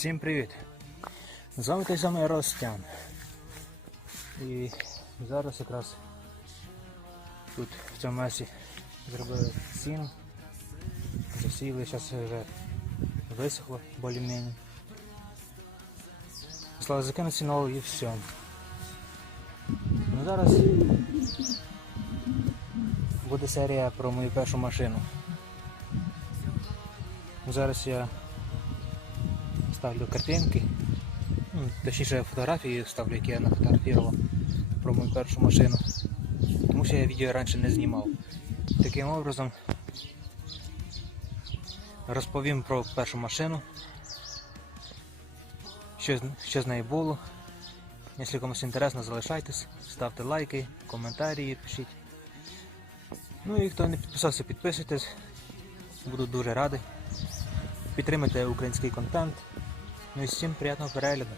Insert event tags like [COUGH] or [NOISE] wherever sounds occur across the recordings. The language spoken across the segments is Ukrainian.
Всім привіт! З вами той Ростян. І зараз якраз тут в цьому месі зробили сін. Засіяли, зараз вже висохло більш-менш. Слава закинути сіно і все. Ну зараз буде серія про мою першу машину. Зараз я ставлю картинки, ну, точніше фотографії ставлю, які я нафотографував про мою першу машину. Тому що я відео раніше не знімав. Таким образом розповім про першу машину, що, що з нею було. Якщо комусь інтересно, залишайтесь, ставте лайки, коментарі пишіть. Ну і хто не підписався, підписуйтесь. Буду дуже радий. Підтримайте український контент. Ну і всім приємного перегляду.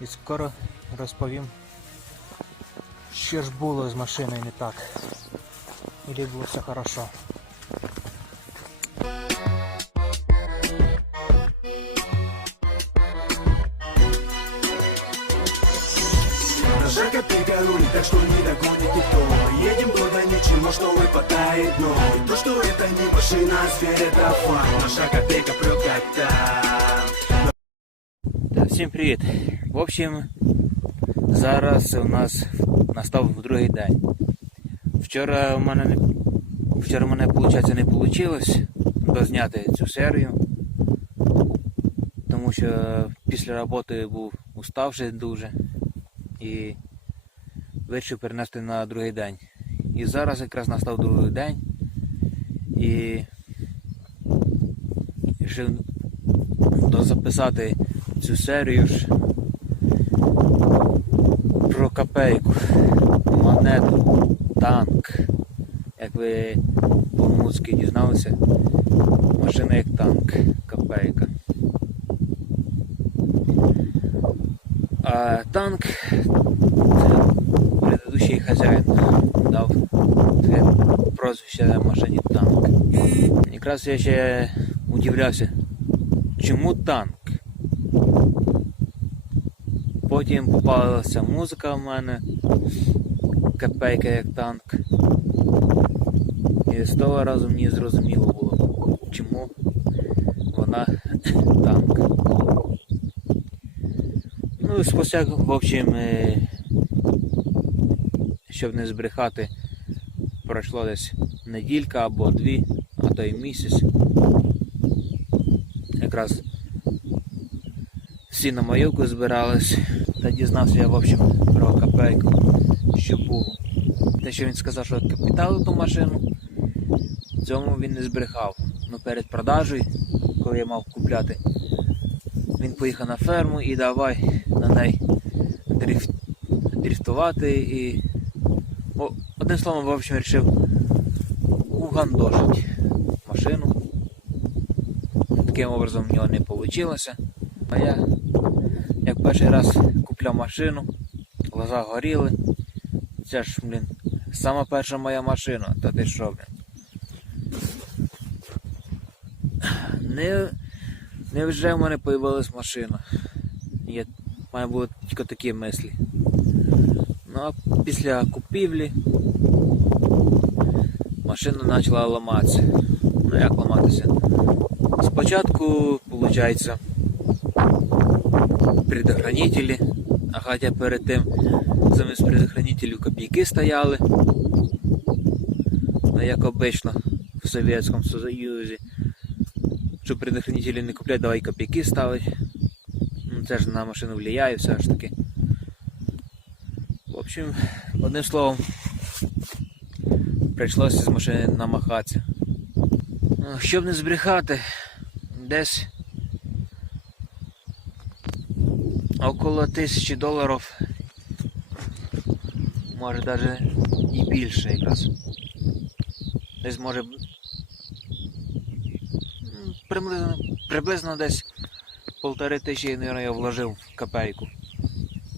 І скоро розповім, що ж було з машиною не так. Или було все хорошо. Наша копейка рулит, так что не догонит никто Мы едем туда ничего, что выпадает дно И то, что это не машина, а зверь, это факт Наша копейка прет как там Так, всім привіт. В общем, зараз у нас настав другий день. Вчора у мене не вчора мене виходить не вийшло дозняти цю серію. Тому що після роботи був уставший дуже і вирішив перенести на другий день. І зараз якраз настав другий день і вирішив дозаписати цю серію ж про копейку, монету, танк. Як ви по-муцьки дізналися, машина як танк, копейка. А танк предыдущий хазяїн дав прозвище машині танк. Якраз я ще удивлявся, чому танк? Потім попалася музика в мене, копейка як танк. І з того разу мені зрозуміло було, чому вона [CLEARS THROAT] танк. Ну і спустя, в общем, е, щоб не збрехати, пройшло десь неділька або дві, а то й місяць. Якраз всі на майовку збирались. Та дізнався я, в общем, про копейку, що було. Те, що він сказав, що капітали ту машину, цьому він не збрехав. Ну перед продажею, коли я мав купляти, він поїхав на ферму і давай на неї дрифт, дрифтувати і. О, одним словом, в общем, вирішив угандошить машину. Таким образом в нього не вийшло. А я, як перший раз купляв машину, глаза горіли. Це ж, блін, сама перша моя машина, та ти що, блін. Не, не вже в мене появилась машина. Я, мене були тільки такі мислі. Ну а після купівлі машина почала ламатися. Ну як ламатися? Спочатку, виходить, предохранителі, а хоча перед тим замість предохранителів копійки стояли. Ну, як обично в Совєтському Союзі. Щоб предохранителі не купляти, давай копійки ставить. Ну, це ж на машину впливає все ж таки. В общем, одним словом, прийшлося з машини намахатися. Ну, Щоб не збрехати, десь около тисячі доларів, може навіть і більше якраз. Десь може приблизно, приблизно десь полтори тисячі, мабуть, я вложив в копейку.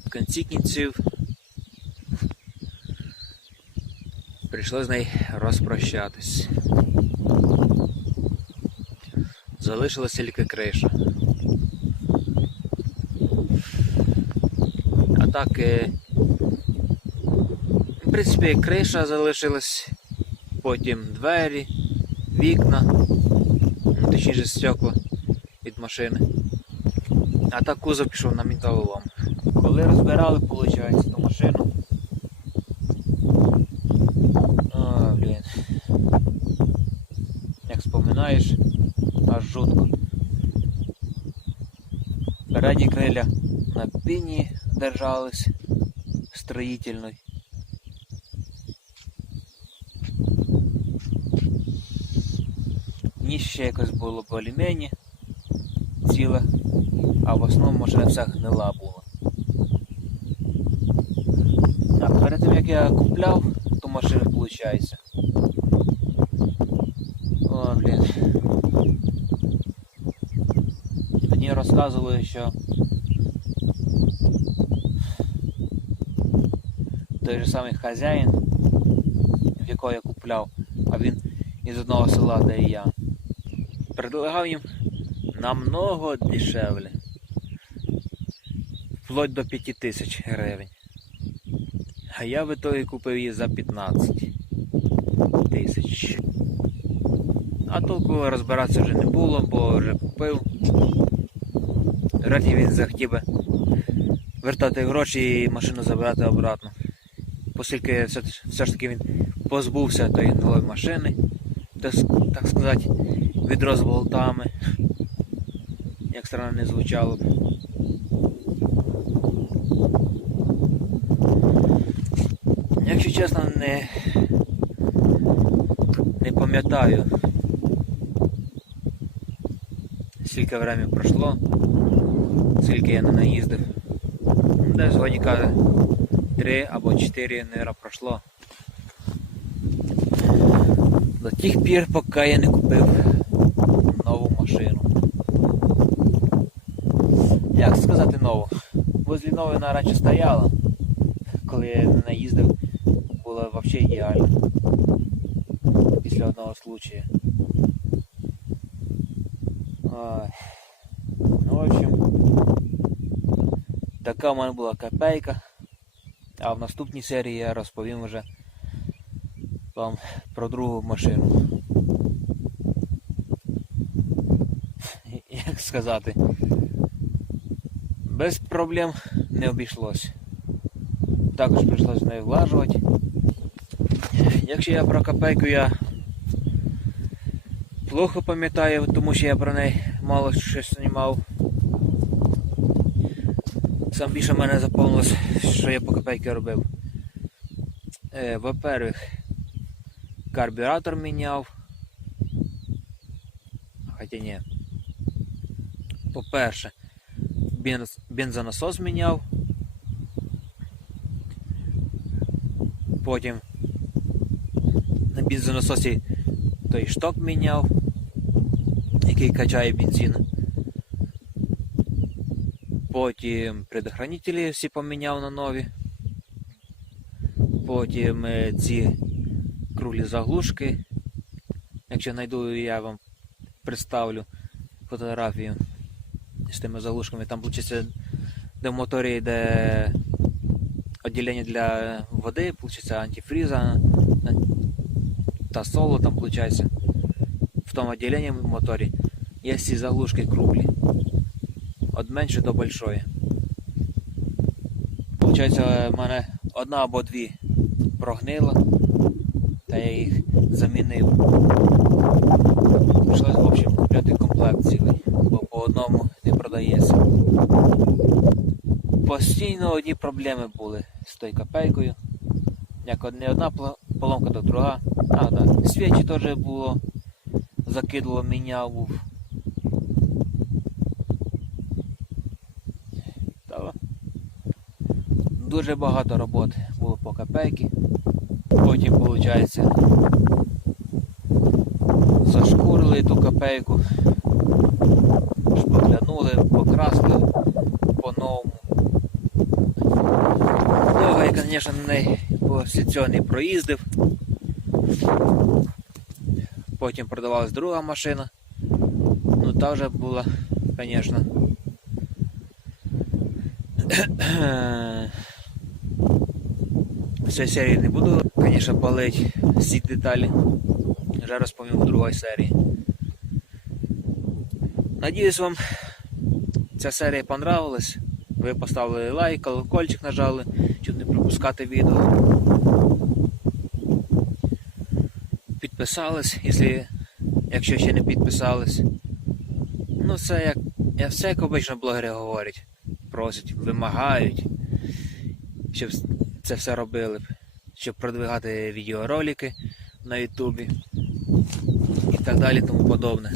В кінці кінців прийшлося з нею розпрощатись. Залишилася тільки криша. Так, е, в принципі, криша залишилась, потім двері, вікна, ну, точніше стекла від машини. А так кузов пішов на металолом. Коли розбирали, виходить, ту машину. О, блін. Як споминаєш, аж жутко. Передні криля на піні держались строїтельної. Ніж ще якось було більш-менш ціле, а в основному машина вся гнила була. А перед тим як я купляв ту машину, виходить. О, блін. Мені розказували, що той же самий хазяїн, в якого я купляв, а він із одного села, де і я, предлагав їм намного дешевле. Вплоть до 5 тисяч гривень. А я в ітогі купив її за 15 тисяч. А толку розбиратися вже не було, бо вже купив. Ли він захотів би вертати гроші і машину забирати обратно. Оскільки все, все ж таки він позбувся тої нової машини, так, сказати, відро з болтами. [LAUGHS] Як странно не звучало б. Якщо чесно, не, не пам'ятаю, скільки времени пройшло, скільки я не наїздив. Десь 3 або 4, мабуть, пройшло. До тих пір, поки я не купив нову машину. Як сказати нову? Возле нової вона раніше стояла. Коли я не наїздив, було взагалі ідеально. Після одного случая. Ой. Ну, в общем, така в мене була копейка. А в наступній серії я розповім вже вам про другу машину. [LAUGHS] Як сказати, без проблем не обійшлось. Також прийшлось з нею влажувати. Якщо я про копейку я плохо пам'ятаю, тому що я про неї мало щось знімав. Сам більше мене заповнилось, що я по копейки робив. Е, Во-первых, карбюратор міняв. Хоча ні. По-перше, бенз, бензонасос міняв. Потім на бензонасосі той шток міняв, який качає бензин. Потім предохранителі всі поміняв на нові. Потім е, ці круглі заглушки. Якщо знайду, я вам представлю фотографію з тими заглушками. Там виходить, де в моторі йде відділення для води, виходить антифріза та соло там виходить. В тому відділенні в моторі є ці заглушки круглі. Від менше до большої. Получається, в мене одна або дві прогнила, та я їх замінив. Прийшлось, в общем, купляти комплект цілий, бо по одному не продається. Постійно одні проблеми були з тою копейкою. Як не одна поломка, то друга. А, так. Свічі теж було. Закидувало, міняв був. Та, дуже багато роботи було по копейки. Потім, виходить, зашкурили ту копейку, шпаглянули, покрасили по-новому. Довго я, звісно, неї по цього не проїздив. Потім продавалась друга машина. Ну та вже була, звісно, [CLEARS THROAT] В серії не буду, звісно, палити всі деталі. Вже розповім в другій серії. Надіюсь, вам ця серія понравилась. Ви поставили лайк, колокольчик нажали, щоб не пропускати відео. Підписались, якщо, ще не підписались. Ну, це як, як все як обично блогери говорять. Просять, вимагають, щоб це все робили, б, щоб продвигати відеоролики на Ютубі і так далі тому подобне.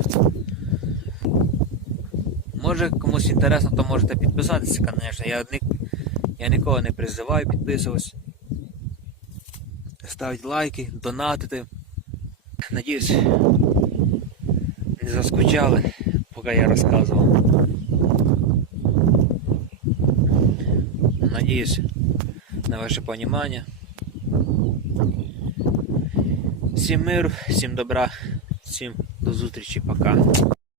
Може комусь інтересно, то можете підписатися, звісно. Я, ні, я нікого не призиваю підписуватися. Ставити лайки, донатити. Надіюсь, не заскучали, поки я розказував. Надіюсь на ваше понимание. Всім миру, всім добра, всім до зустрічі, пока.